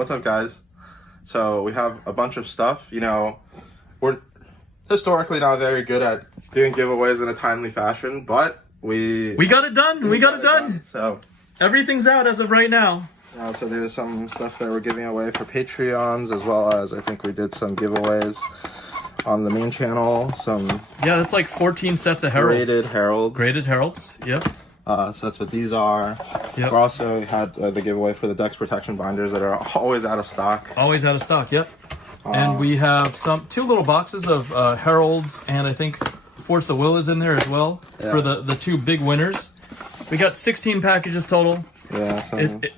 What's up, guys? So we have a bunch of stuff. You know, we're historically not very good at doing giveaways in a timely fashion, but we got it done. We got it done. So everything's out as of right now. So there's some stuff that we're giving away for Patreons, as well as I think we did some giveaways on the main channel. Yeah, that's like 14 sets of heralds. Graded heralds. Yep. So that's what these are. Yep. We also had the giveaway for the Dex Protection Binders that are always out of stock. Always out of stock, yep. And we have two little boxes of heralds, and I think Force of Will is in there as well for the two big winners. We got 16 packages total. Yeah,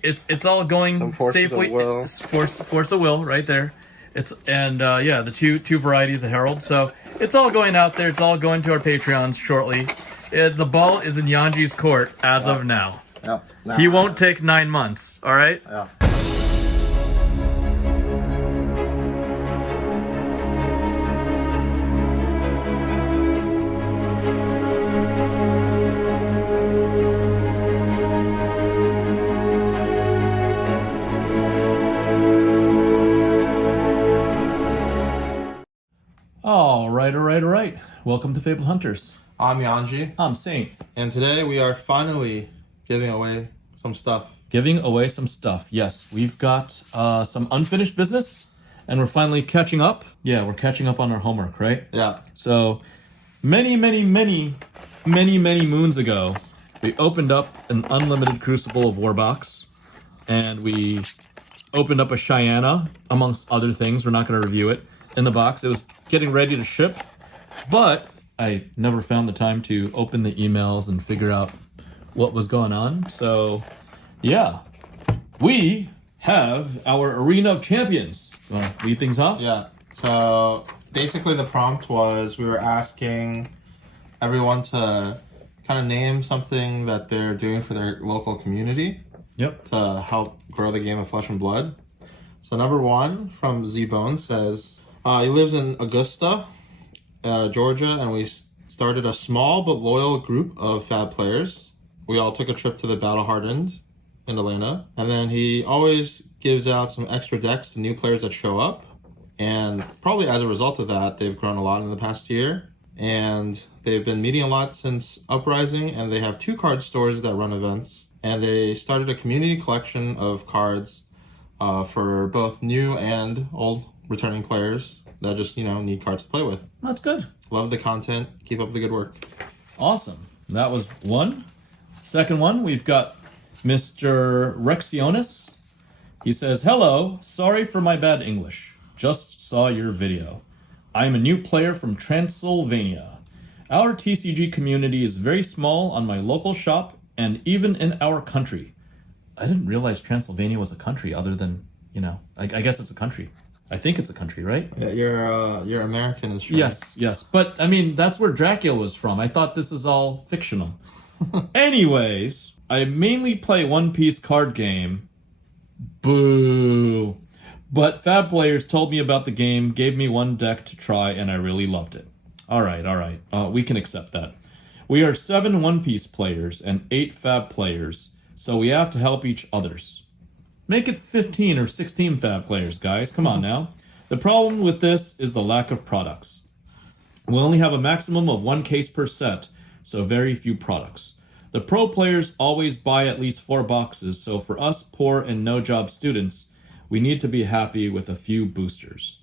it's all going safely. Force of Will right there. The two varieties of heralds. So it's all going out there. It's all going to our Patreons shortly. The ball is in Yanji's court as of now. Yeah. He won't take 9 months. All right. Yeah. All right. Welcome to FaBled Hunters. I'm Yanji. I'm Saint. And today we are finally giving away some stuff. Yes, we've got some unfinished business, and we're finally catching up. Yeah, we're catching up on our homework, right? Yeah. So, many moons ago, we opened up an unlimited Crucible of War box, and we opened up a Cheyenne, amongst other things. We're not going to review it. In the box, it was getting ready to ship, but I never found the time to open the emails and figure out what was going on. So, yeah, we have our Arena of Champions. Want to lead things off? Yeah. So basically, the prompt was we were asking everyone to kind of name something that they're doing for their local community. Yep. To help grow the game of Flesh and Blood. So number 1 from Z-Bone says he lives in Augusta, Georgia, and we started a small but loyal group of Fab players. We all took a trip to the Battle Hardened in Atlanta, and then he always gives out some extra decks to new players that show up, and probably as a result of that, they've grown a lot in the past year, and they've been meeting a lot since Uprising, and they have 2 card stores that run events, and they started a community collection of cards for both new and old returning players that just, need cards to play with. That's good. Love the content. Keep up the good work. Awesome. That was one. Second one, we've got Mr. Rexionis. He says, hello, sorry for my bad English. Just saw your video. I am a new player from Transylvania. Our TCG community is very small on my local shop and even in our country. I didn't realize Transylvania was a country other than, I guess it's a country. I think it's a country, right? Yeah, you're American, is right. Yes. But, that's where Dracula was from. I thought this is all fictional. Anyways, I mainly play one-piece card game. Boo. But Fab players told me about the game, gave me one deck to try, and I really loved it. All right. We can accept that. We are 7 one-piece players and 8 Fab players, so we have to help each others. Make it 15 or 16 Fab players, guys. Come on now. The problem with this is the lack of products. We only have a maximum of 1 case per set, so very few products. The pro players always buy at least 4 boxes, so for us poor and no-job students, we need to be happy with a few boosters.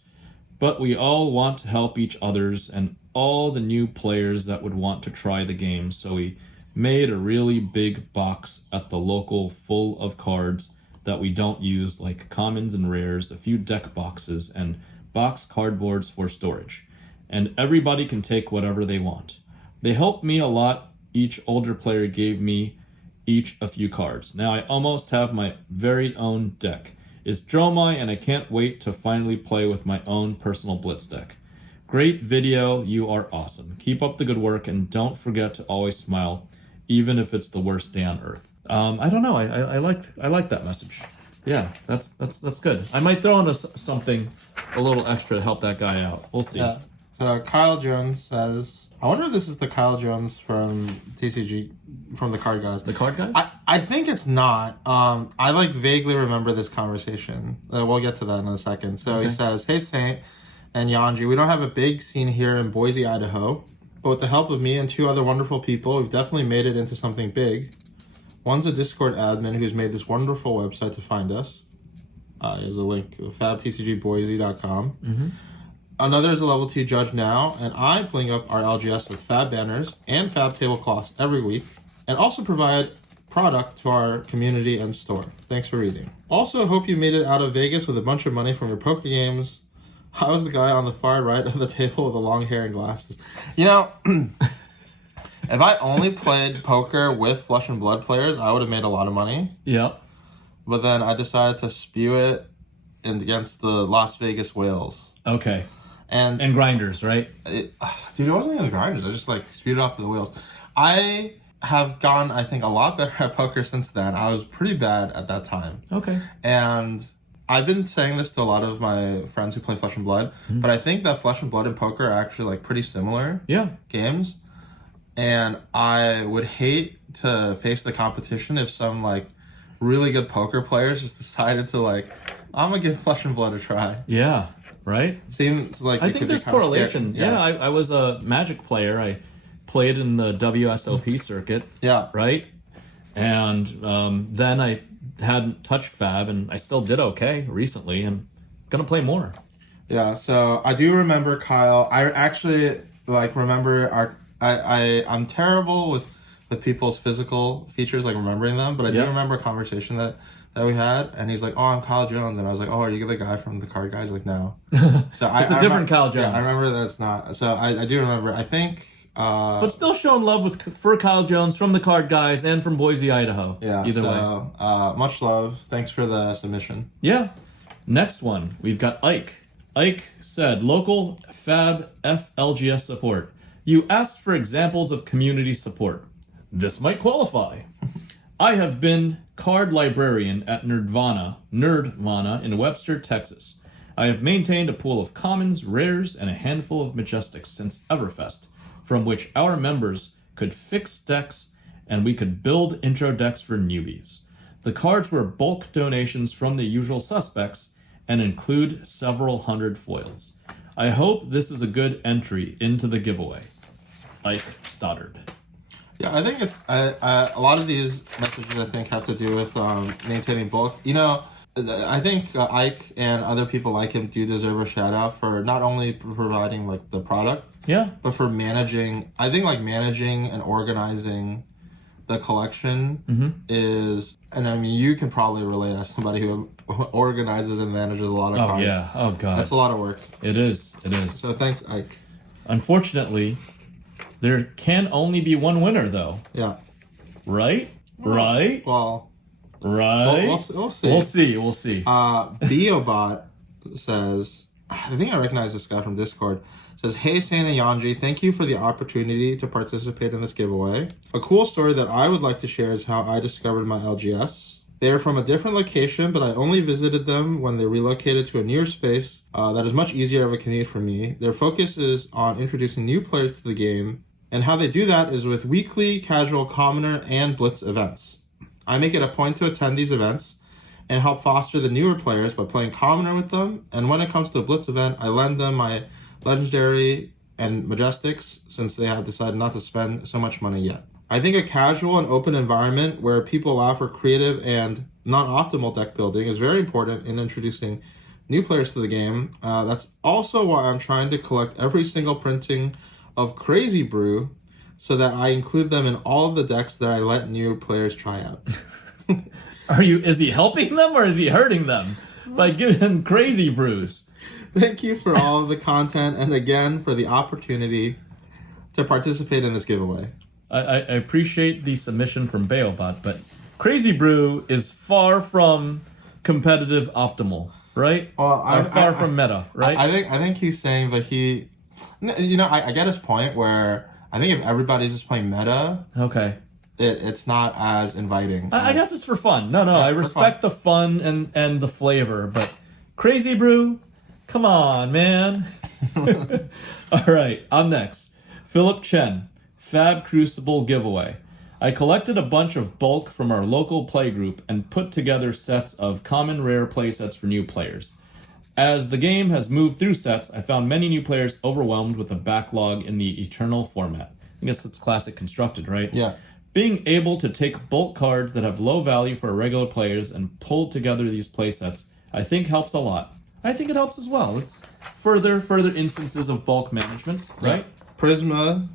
But we all want to help each others and all the new players that would want to try the game, so we made a really big box at the local full of cards that we don't use, like commons and rares, a few deck boxes, and box cardboards for storage. And everybody can take whatever they want. They helped me a lot. Each older player gave me each a few cards. Now I almost have my very own deck. It's Dromai, and I can't wait to finally play with my own personal Blitz deck. Great video, you are awesome. Keep up the good work, and don't forget to always smile, even if it's the worst day on earth. I don't know. I like that message. Yeah, that's good. I might throw in something a little extra to help that guy out. We'll see. Yeah. So Kyle Jones says, I wonder if this is the Kyle Jones from TCG, from the Card Guys. The Card Guys? I think it's not. I like vaguely remember this conversation. We'll get to that in a second. So he says, hey Saint and Yanji, we don't have a big scene here in Boise, Idaho, but with the help of me and 2 other wonderful people, we've definitely made it into something big. One's a Discord admin who's made this wonderful website to find us. Here's a link, fabtcgboise.com. Mm-hmm. Another is a level 2 judge now, and I bling up our LGS with fab banners and fab tablecloths every week, and also provide product to our community and store. Thanks for reading. Also, hope you made it out of Vegas with a bunch of money from your poker games. I was the guy on the far right of the table with the long hair and glasses. You know, if I only played poker with Flesh and Blood players, I would have made a lot of money. Yep. But then I decided to spew it against the Las Vegas Whales. Okay. And grinders, right? Dude, it wasn't even the grinders. I just spewed it off to the wheels. I have gone, I think, a lot better at poker since then. I was pretty bad at that time. Okay. And I've been saying this to a lot of my friends who play Flesh and Blood, but I think that Flesh and Blood and poker are actually pretty similar games. And I would hate to face the competition if some really good poker players just decided to I'm gonna give Flesh and Blood a try. Yeah. Right? Seems like I think there's correlation. Yeah, I was a Magic player. I played in the WSOP circuit. Yeah. Right? And then I hadn't touched Fab, and I still did okay recently. I'm going to play more. Yeah, so I do remember Kyle. I actually, remember I'm terrible with people's physical features, remembering them, but I do remember a conversation that we had, and he's like, oh, I'm Kyle Jones, and I was like, oh, are you the guy from the Card Guys? No. So it's a different Kyle Jones. Yeah, I remember that's not. So I do remember. I think. But still showing love for Kyle Jones from the Card Guys and from Boise, Idaho. Yeah. Either way. Much love. Thanks for the submission. Yeah. Next one, we've got Ike. Ike said, local Fab FLGS support. You asked for examples of community support. This might qualify. I have been card librarian at Nerdvana in Webster, Texas. I have maintained a pool of commons, rares, and a handful of majestics since Everfest, from which our members could fix decks and we could build intro decks for newbies. The cards were bulk donations from the usual suspects and include several hundred foils. I hope this is a good entry into the giveaway. Ike Stoddard. Yeah, I think it's a lot of these messages I think have to do with maintaining bulk. I think Ike and other people like him do deserve a shout out for not only providing the product, but for managing. I think managing and organizing the collection is, and I mean you can probably relate as somebody who organizes and manages a lot of cards. Oh yeah, oh god, that's a lot of work. It is. So thanks, Ike. Unfortunately, there can only be one winner, though. Yeah. Right? Right? Well, right? We'll see. We'll see. Biobot says, I think I recognize this guy from Discord, says, hey, Santa Yanji, thank you for the opportunity to participate in this giveaway. A cool story that I would like to share is how I discovered my LGS. They are from a different location, but I only visited them when they relocated to a newer space that is much easier of a commute for me. Their focus is on introducing new players to the game, and how they do that is with weekly, casual, commoner, and blitz events. I make it a point to attend these events and help foster the newer players by playing commoner with them, and when it comes to a blitz event, I lend them my legendary and majestics since they have decided not to spend so much money yet. I think a casual and open environment where people allow for creative and non-optimal deck building is very important in introducing new players to the game. That's also why I'm trying to collect every single printing of Crazy Brew so that I include them in all of the decks that I let new players try out. Is he helping them or is he hurting them by giving them Crazy Brews? Thank you for all of the content and again for the opportunity to participate in this giveaway. I appreciate the submission from Baobot, but Crazy Brew is far from competitive optimal, right? Well, far from meta, right? I think he's saying, but I get his point where I think if everybody's just playing meta, okay, it's not as inviting. I guess it's for fun. No, I respect the fun and the flavor, but Crazy Brew, come on, man. All right, I'm next. Philip Chen, Fab Crucible giveaway. I collected a bunch of bulk from our local playgroup and put together sets of common rare playsets for new players. As the game has moved through sets, I found many new players overwhelmed with a backlog in the Eternal format. I guess it's classic constructed, right? Yeah. Being able to take bulk cards that have low value for regular players and pull together these playsets, I think helps a lot. I think it helps as well. It's further instances of bulk management, right? Prisma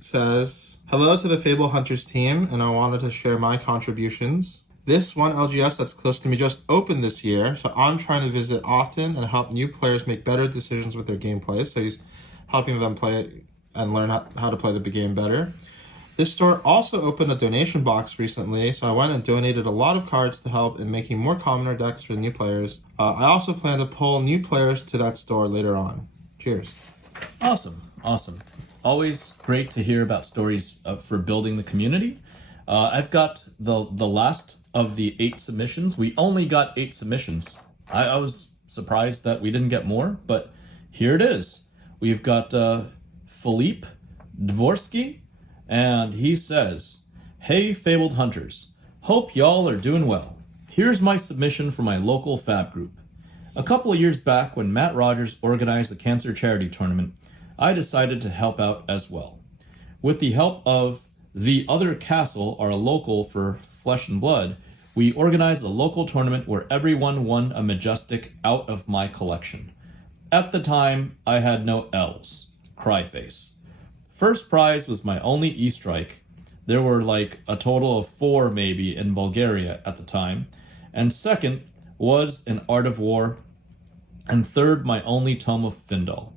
says, hello to the Fable Hunters team, and I wanted to share my contributions. This one LGS that's close to me just opened this year, so I'm trying to visit often and help new players make better decisions with their gameplay. So he's helping them play and learn how to play the game better. This store also opened a donation box recently, so I went and donated a lot of cards to help in making more commoner decks for new players. I also plan to pull new players to that store later on. Cheers. Awesome. Always great to hear about stories for building the community. I've got the last of the 8 submissions. We only got 8 submissions. I was surprised that we didn't get more, but here it is. We've got Phelipe Dvorsky, and he says, hey, Fabled Hunters. Hope y'all are doing well. Here's my submission for my local Fab group. A couple of years back, when Matt Rogers organized the Cancer Charity Tournament, I decided to help out as well. With the help of The Other Castle, our local for Flesh+blood, we organized a local tournament where everyone won a Majestic out of my collection. At the time, I had no elves. Cryface. First prize was my only E-Strike. There were like a total of 4 maybe in Bulgaria at the time. And second was an Art of War. And third, my only Tome of Findal.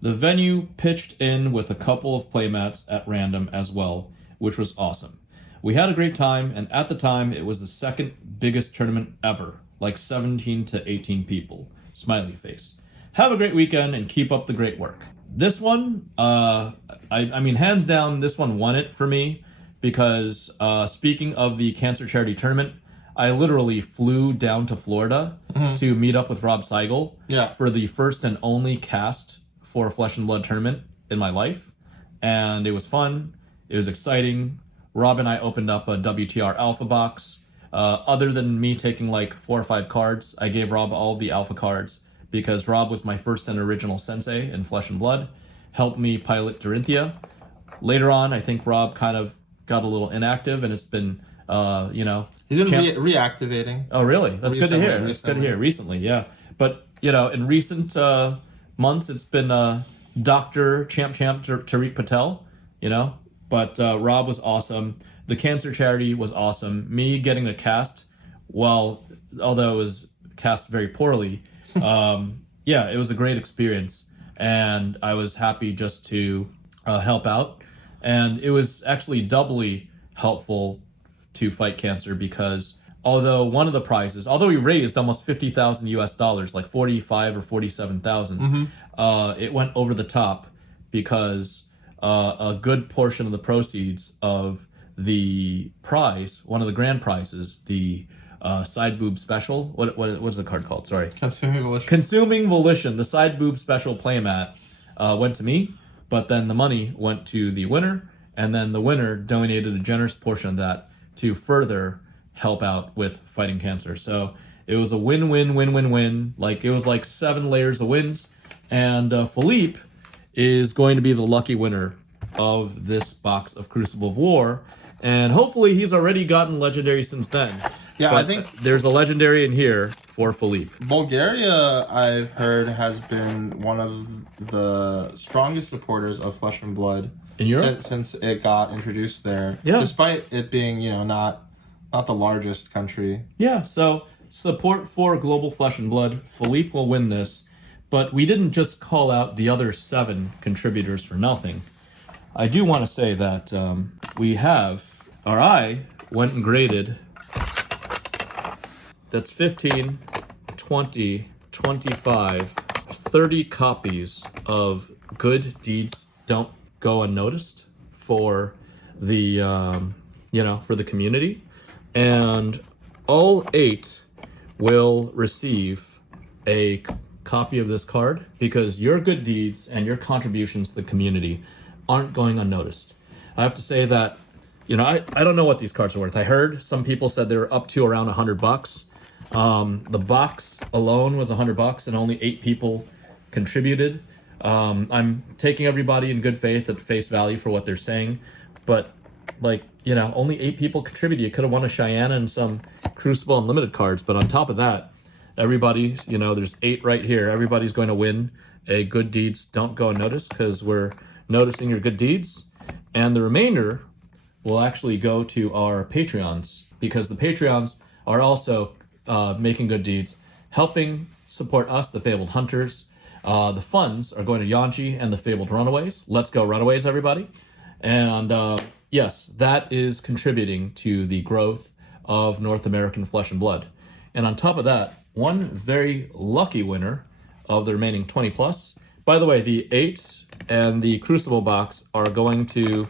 The venue pitched in with a couple of playmats at random as well, which was awesome. We had a great time, and at the time, it was the second biggest tournament ever, like 17 to 18 people. Smiley face. Have a great weekend and keep up the great work. This one, I mean, hands down, this one won it for me because speaking of the Cancer Charity Tournament, I literally flew down to Florida to meet up with Rob Seigel for the first and only cast for a Flesh+blood tournament in my life. And it was fun. It was exciting. Rob and I opened up a WTR Alpha box. Other than me taking like 4 or 5 cards, I gave Rob all the Alpha cards because Rob was my first and original sensei in Flesh+blood, helped me pilot Dorinthia. Later on, I think Rob kind of got a little inactive, and it's been, He's been reactivating. Oh, really? That's good to hear. That's good to hear. Recently, yeah. But, in recent months, it's been Dr. Champ Tariq Patel, But Rob was awesome. The Cancer Charity was awesome. Me getting a cast, although it was cast very poorly, it was a great experience. And I was happy just to help out. And it was actually doubly helpful to fight cancer because although we raised almost 50,000 US dollars, like 45 or 47,000, it went over the top because a good portion of the proceeds of the prize, one of the grand prizes, the side boob special. What was the card called? Sorry. Consuming Volition. The side boob special playmat went to me, but then the money went to the winner, and then the winner donated a generous portion of that to further help out with fighting cancer. So it was a win-win-win-win-win. Like it was like 7 layers of wins, and Phelipe is going to be the lucky winner of this box of Crucible of War, and hopefully he's already gotten legendary since then. Yeah, but I think there's a legendary in here for Phelipe. Bulgaria, I've heard, has been one of the strongest supporters of Flesh+blood in Europe since it got introduced there. Yeah, despite it being not the largest country. Yeah, so support for global Flesh+blood. Phelipe will win this, but we didn't just call out the other 7 contributors for nothing. I do want to say that I went and graded. That's 15, 20, 25, 30 copies of Good Deeds Don't Go Unnoticed for the, for the community. And all 8 will receive a copy of this card because your good deeds and your contributions to the community aren't going unnoticed. I have to say that, you know, I don't know what these cards are worth. I heard some people said they were up to around $100. The box alone was $100 and only 8 people contributed. I'm taking everybody in good faith at face value for what they're saying, but like, you know, only 8 people contributed. You could have won a Cheyenne and some Crucible Unlimited cards, but on top of that, everybody, you know, there's 8 right here. Everybody's going to win a good deeds don't go unnoticed because we're noticing your good deeds, and the remainder will actually go to our Patreons because the Patreons are also making good deeds, helping support us, the FaBled Hunters. The funds are going to Yanji and the FaBled Runaways. Let's go Runaways, everybody. And yes, that is contributing to the growth of North American Flesh and Blood. And on top of that, one very lucky winner of the remaining 20 plus. By the way, the 8 and the Crucible box are going to,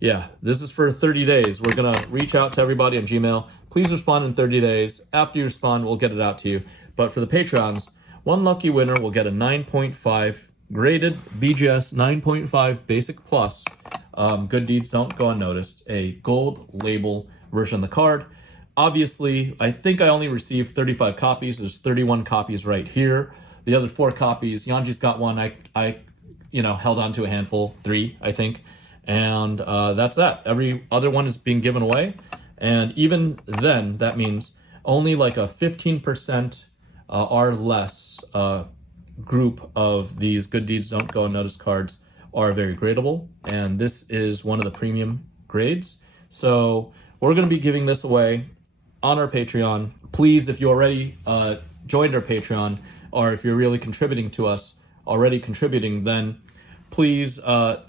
yeah, this is for 30 days. We're going to reach out to everybody on Gmail. Please respond in 30 days. After you respond, we'll get it out to you. But for the Patreons, one lucky winner will get a 9.5 graded BGS 9.5 basic plus. Good deeds don't go unnoticed. A gold label version of the card. Obviously, I think I only received 35 copies. There's 31 copies right here. The other 4 copies, Yanji's got one. I you know, held on to a handful, 3, I think. And that's that. Every other one is being given away. And even then, that means only like a 15% or less group of these good deeds don't go unnoticed cards are very gradable. And this is one of the premium grades. So we're going to be giving this away on our Patreon. Please, if you already joined our Patreon, or if you're really contributing to us, already contributing, then please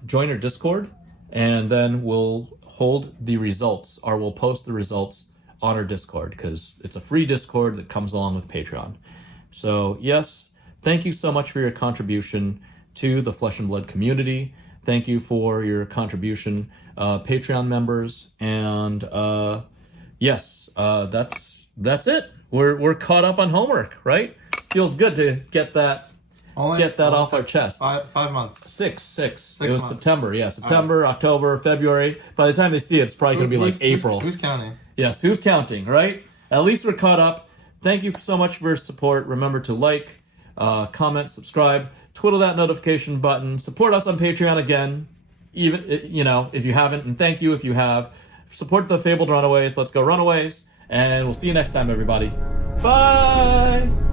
join our Discord, and then we'll hold the results, or we'll post the results on our Discord, because it's a free Discord that comes along with Patreon. So yes, thank you so much for your contribution to the Flesh and Blood community. Thank you for your contribution, Patreon members, and yes, that's it. We're caught up on homework, right? Feels good to get that off our chest. 5 months. 6. It was months. September. Yeah, September, October, February. By the time they see it, it's probably going to be like April. Who's counting? Yes, who's counting, right? At least we're caught up. Thank you so much for your support. Remember to like, comment, subscribe, twiddle that notification button. Support us on Patreon again, even, you know, if you haven't. And thank you if you have. Support the FaBled Runaways. Let's go Runaways. And we'll see you next time, everybody. Bye!